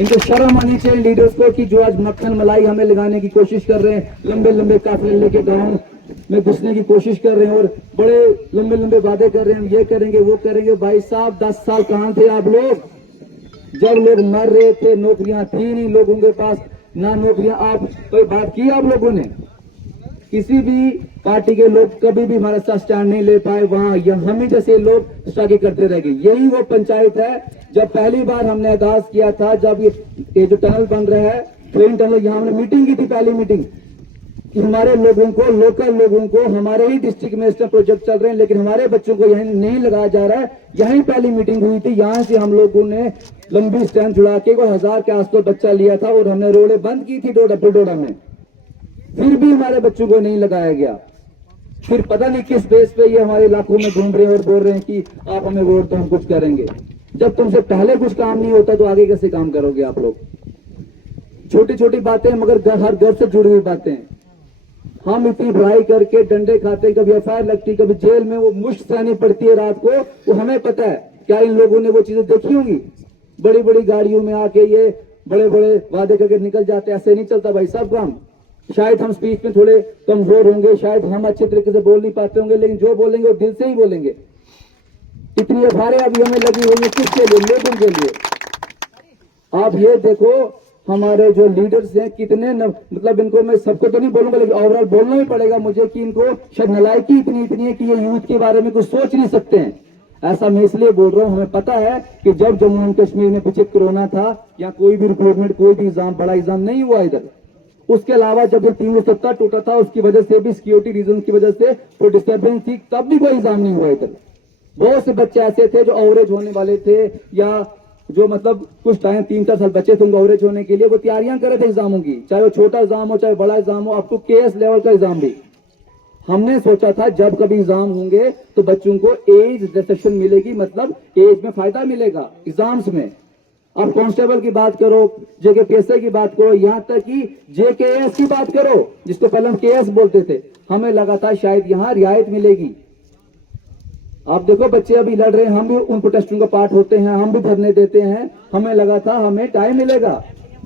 इनको शर्म आनी चाहिए लीडर्स को कि जो आज मक्खन मलाई हमें लगाने की कोशिश कर रहे हैं, लंबे लंबे काफिले लेके गाँव में घुसने की कोशिश कर रहे हैं और बड़े लंबे लंबे वादे कर रहे हैं, हम ये करेंगे वो करेंगे। भाई साहब 10 साल कहाँ थे आप लोग जब लोग मर रहे थे? नौकरियां थी नहीं लोगों के पास, ना नौकरियां। आप कोई बात की आप लोगों ने? किसी भी पार्टी के लोग कभी भी हमारे साथ स्टैंड नहीं ले पाए। वहां हम ही जैसे लोग स्ट्रगल करते रह गए। यही वो पंचायत है जब पहली बार हमने आगाज किया था, जब ये जो टनल बन रहा है ट्रेन टनल, यहाँ हमने मीटिंग की थी, पहली मीटिंग कि हमारे लोगों को, लोकल लोगों को, हमारे ही डिस्ट्रिक्ट में इसका प्रोजेक्ट चल रहे हैं लेकिन हमारे बच्चों को यहीं नहीं लगाया जा रहा है। यहीं पहली मीटिंग हुई थी, यहां से हम लोगों ने लंबी स्टैंड जुड़ा के 1000 के आसपास बच्चा लिया था और हमने रोडें बंद की थी डोडा में, फिर भी हमारे बच्चों को नहीं लगाया गया। फिर पता नहीं किस बेस पे ये हमारे इलाकों में घूम रहे हैं और बोल रहे हैं कि आप हमें वोट तो हम कुछ करेंगे। जब तुमसे पहले कुछ काम नहीं होता तो आगे कैसे काम करोगे आप लोग? छोटी छोटी बातें मगर हर घर से जुड़ी हुई बातें। हम इतनी पढ़ाई करके डंडे खाते, कभी एफआईआर लगती, कभी जेल में वो मुश्त सहनी पड़ती है रात को, वो हमें पता है। क्या इन लोगों ने वो चीजें देखी होंगी? बड़ी बड़ी गाड़ियों में आके ये बड़े बड़े वादे करके निकल जाते। ऐसे नहीं चलता भाई साहब काम। शायद हम स्पीच में थोड़े कमजोर होंगे, शायद हम अच्छे तरीके से बोल नहीं पाते होंगे, लेकिन जो बोलेंगे वो दिल से ही बोलेंगे। इतनी एफआईआर अभी हमें लगी हुई है किसके लिए? लोगों के लिए। आप ये देखो हमारे जो लीडर्स हैं कितने मतलब इनको मैं सबको तो नहीं बोलूंगा लेकिन ओवरऑल बोलना ही पड़ेगा मुझे कि इनको शायद नलायकी इतनी है कि ये यूथ के बारे में कुछ सोच नहीं सकते हैं। ऐसा मैं इसलिए बोल रहा हूं, हमें पता है कि जब जम्मू एंड कश्मीर में पीछे कोरोना था या कोई भी रिक्रूटमेंट, कोई भी एग्जाम, बड़ा एग्जाम नहीं हुआ इधर। उसके अलावा जब ये 370 टूटा था उसकी वजह से भी, सिक्योरिटी रीजन की वजह से कोई डिस्टर्बेंस थी, तब भी कोई एग्जाम नहीं हुआ इधर। बहुत से बच्चे ऐसे थे जो एवरेज होने वाले थे या जो मतलब कुछ टाइम 3-4 साल बचे थे उनको एवरेज होने के लिए, वो तैयारियां कर रहे थे एग्जामों की, चाहे वो छोटा एग्जाम हो चाहे बड़ा एग्जाम हो, अप टू केएस लेवल का एग्जाम भी। हमने सोचा था जब कभी एग्जाम होंगे तो बच्चों को एज रिस्ट्रिक्शन मिलेगी, मतलब एज में फायदा मिलेगा एग्जाम्स में। आप कांस्टेबल की बात करो, जेकेपीएससी की बात करो, यहां तक कि जेकेएस की बात करो जिसको पहले हम केएस बोलते थे, हमें लगा था शायद यहां रियायत मिलेगी। आप देखो बच्चे अभी लड़ रहे हैं, हम भी उन प्रोटेस्टों का पार्ट होते हैं, हम भी धरने देते हैं। हमें लगा था हमें टाइम मिलेगा।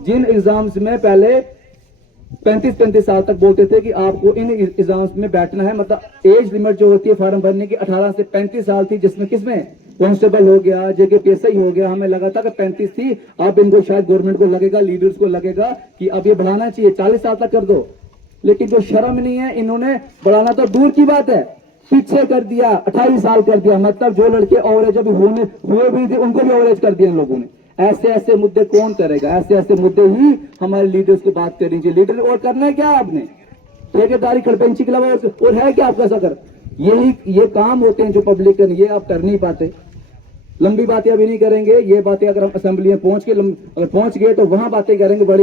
जिन एग्जाम्स में पहले 35-35 साल तक बोलते थे कि आपको इन एग्जाम्स में बैठना है, मतलब एज लिमिट जो होती है फॉर्म भरने की 18 से 35 साल थी, जिसमें किसमें कांस्टेबल हो गया, जेकेपीएससी हो गया। हमें लगा था कि 35 थी, अब इनको शायद गवर्नमेंट को लगेगा, लीडर्स को लगेगा कि अब ये बढ़ाना चाहिए, 40 साल तक कर दो। लेकिन जो शर्म नहीं है, इन्होंने बढ़ाना तो दूर की बात है, पीछे कर दिया, 28 साल कर दिया। मतलब जो लड़के एवरेज अभी हुए भी थे उनको भी एवरेज कर दिया इन लोगों ने। ऐसे ऐसे मुद्दे कौन करेगा? ऐसे ऐसे मुद्दे ही हमारे लीडर्स को बात करनी चाहिए। लीडर और करना है क्या आपने? ठेकेदारी खड़पेंची के अलावा और है क्या आपका सकर? ये काम होते हैं जो पब्लिक कर, ये आप कर नहीं पाते। लंबी बातें अभी नहीं करेंगे, ये बातें अगर हम असेंबली में पहुंच गए तो वहां बातें करेंगे बड़ी।